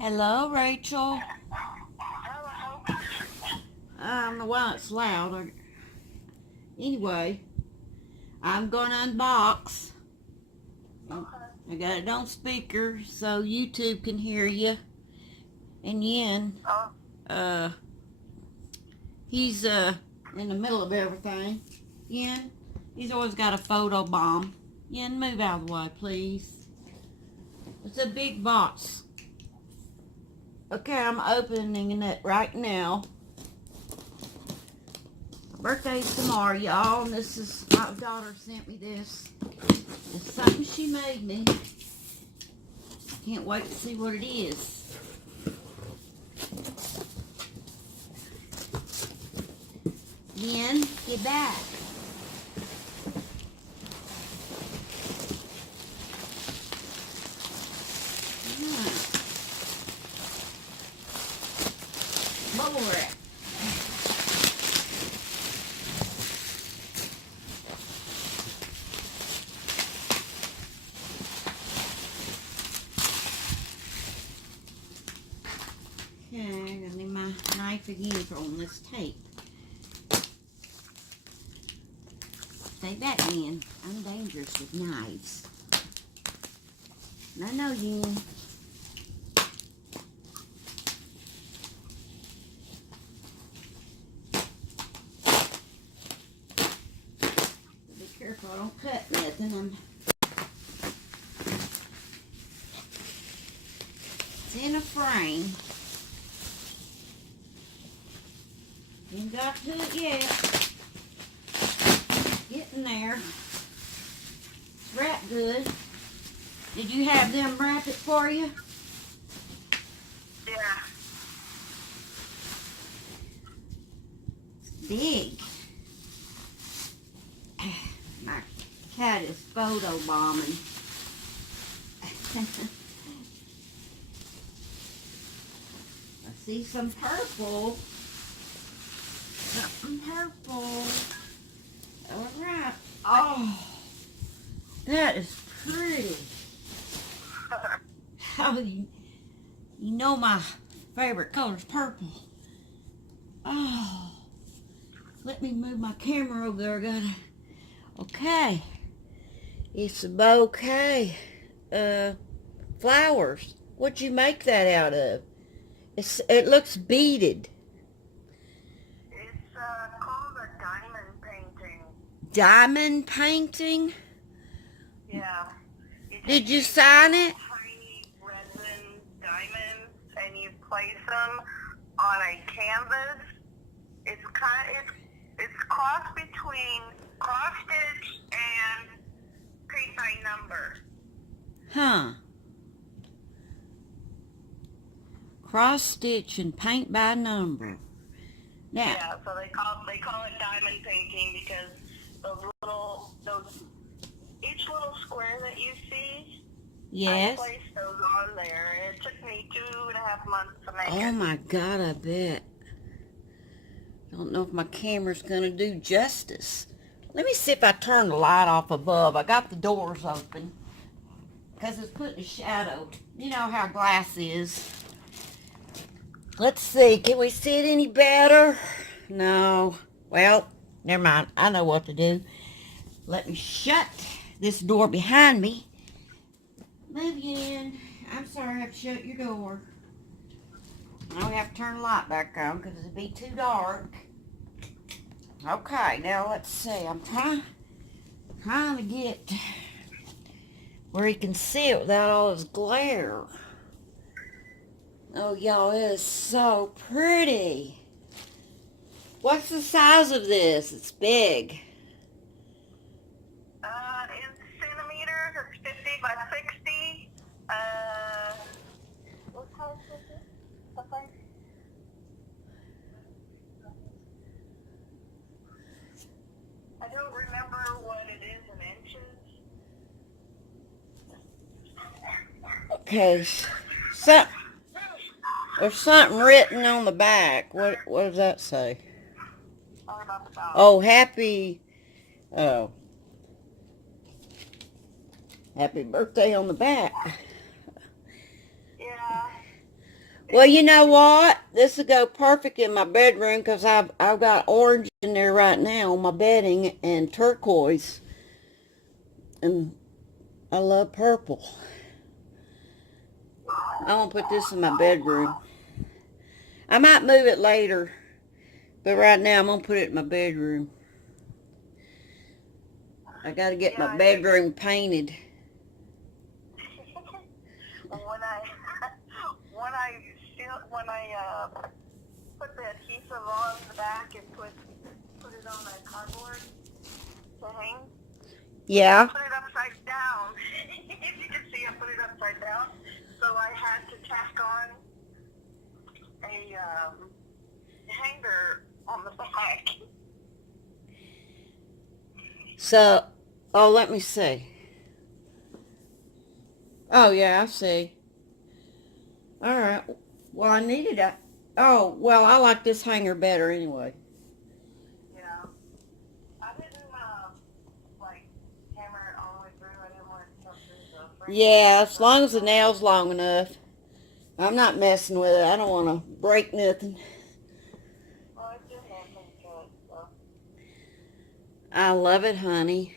Hello, Rachel. Hello. I don't know why it's loud. Anyway, I'm going to unbox. I got it on speaker so YouTube can hear you. And Yin, Oh, uh, he's in the middle of everything. Yin, he's always got a photo bomb. Yin, move out of the way, please. It's a big box. Okay, I'm opening it right now. My birthday's tomorrow, y'all, and this is, my daughter sent me this. It's something she made me. Can't wait to see what it is. Yen, get back. Bubble wrap. Okay, I'm gonna need my knife again for on this tape. Stay back, Yen. I'm dangerous with knives. I know, Yen. Be careful I don't cut nothing. It's in a frame. Ain't got to it yet. Getting there. It's wrapped good. Did you have them wrap it for you? yeah. It's big. My cat is photo bombing. I see some purple. Something purple. All right. Oh, that is pretty. Oh, you know my favorite color is purple. Oh, let me move my camera over there. Okay. It's a bouquet. Flowers. What'd you make that out of? It looks beaded. It's called a diamond painting. Diamond painting? Yeah. Did you sign it? Tiny resin diamonds, and you place them on a canvas. It's cross between cross stitch and paint by number. Huh. Cross stitch and paint by number. Now, Yeah, so they call it diamond painting because each little square that you see, yes. I placed those on there, and it took me 2.5 months to make it. Oh my God, I bet. Don't know if my camera's gonna do justice. Let me see if I turn the light off above. I got the doors open because it's putting a shadow. You know how glass is. Let's see. Can we see it any better? No. Well, never mind. I know what to do. Let me shut this door behind me. Move you in. I'm sorry I have to shut your door. Now we have to turn the light back on because it'd be too dark. Okay, now let's see. I'm trying to get where he can see it without all his glare. Oh, y'all, it is so pretty. What's the size of this? It's big. In centimeters, it's 50 by 60. What size is it? Okay. I don't remember what it is in inches. Okay, there's something written on the back. What does that say? Sorry about the dog. Oh, happy birthday on the back. Yeah. Well, you know what? This will go perfect in my bedroom because I've got orange in there right now on my bedding and turquoise. And I love purple. I want to put this in my bedroom. I might move it later, but right now I'm going to put it in my bedroom. I got to get my bedroom painted. when I put the adhesive on the back and put it on a cardboard to hang. Yeah. Put it upside down. If you can see, I put it upside down. So I had to tack on a hanger on the back. So, oh, let me see. Oh, yeah, I see. All right. Well, I needed a... Oh, well, I like this hanger better anyway. Yeah. I didn't, hammer it all the way through. I didn't want to come through the frame. Yeah, as long as the nail's long enough. I'm not messing with it. I don't want to break nothing. Well, it did happen good, so. I love it, honey.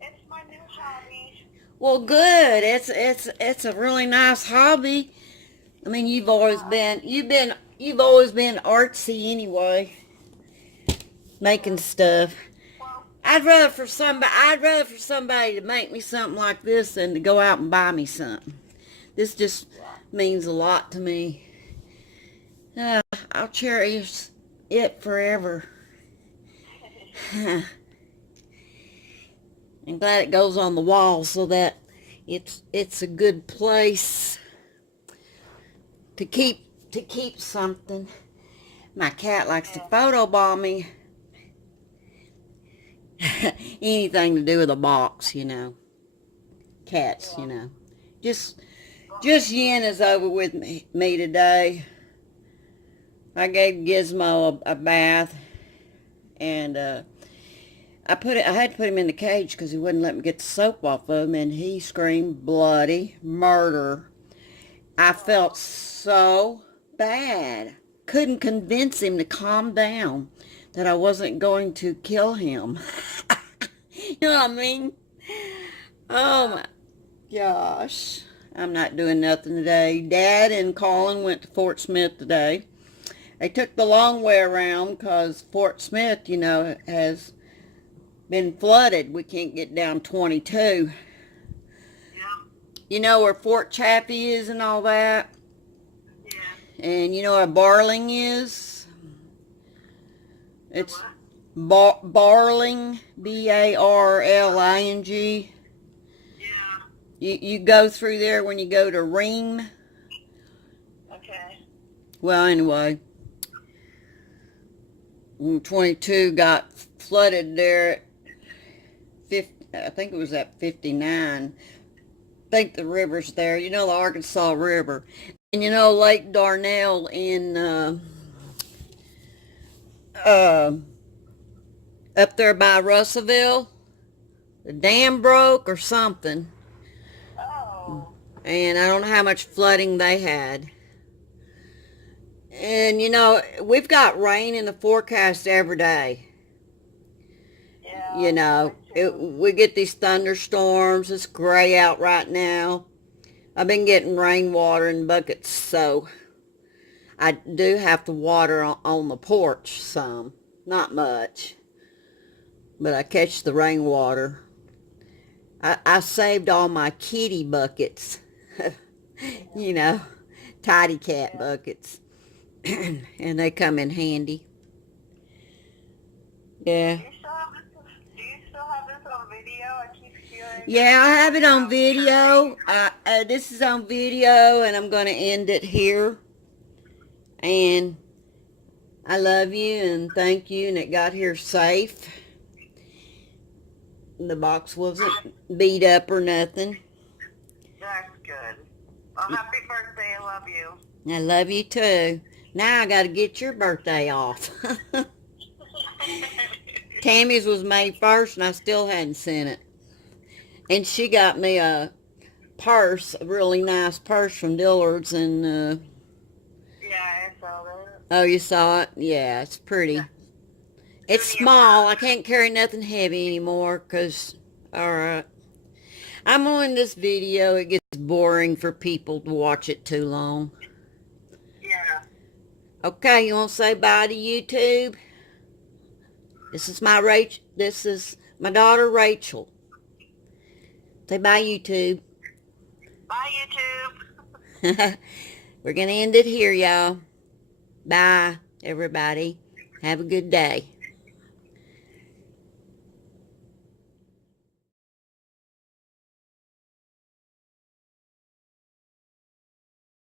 It's my new hobby. Well, good. It's a really nice hobby. I mean, you've always been artsy anyway, making stuff. Well, I'd rather for somebody to make me something like this than to go out and buy me something. This just means a lot to me. I'll cherish it forever. I'm glad it goes on the wall so that it's a good place to keep something. My cat likes to photobomb me. Anything to do with a box, you know. Cats, you know. Just Yen is over with me today. I gave Gizmo a bath, and I had to put him in the cage because he wouldn't let me get the soap off of him, and he screamed bloody murder. I felt so bad. Couldn't convince him to calm down, that I wasn't going to kill him. You know what I mean? Oh my gosh. I'm not doing nothing today. Dad and Colin went to Fort Smith today. They took the long way around because Fort Smith, you know, has been flooded. We can't get down 22. yeah. You know where Fort Chaffee is and all that? Yeah. And you know where Barling is? It's Barling, B-A-R-L-I-N-G. Yeah. You go through there when you go to Ream. Okay. Well, anyway, 22 got flooded there at 50, I think it was at 59. I think the river's there. You know the Arkansas River. And you know Lake Darnell in up there by Russellville? The dam broke or something. Oh. And I don't know how much flooding they had. And, you know, we've got rain in the forecast every day. Yeah. You know, we get these thunderstorms. It's gray out right now. I've been getting rainwater in buckets, so I do have to water on the porch some. Not much. But I catch the rainwater. I saved all my kitty buckets. You know, tidy cat buckets. And they come in handy. Yeah. Do you still have this on video? I keep hearing. Yeah, I have it on video. This is on video, and I'm going to end it here. And I love you, and thank you, and it got here safe. The box wasn't beat up or nothing. That's good. Well, happy birthday. I love you. I love you, too. Now I got to get your birthday off. Tammy's was May 1st, and I still hadn't sent it. And she got me a purse, a really nice purse from Dillard's, and Yeah, I saw that. oh, you saw it? Yeah, it's pretty. Yeah. It's Give me a small. I purse. can't carry nothing heavy anymore, because, alright. I'm on this video. It gets boring for people to watch it too long. Yeah. Okay, you want to say bye to YouTube? This is my daughter Rachel. Say bye, YouTube. Bye, YouTube. We're going to end it here, y'all. Bye, everybody. Have a good day.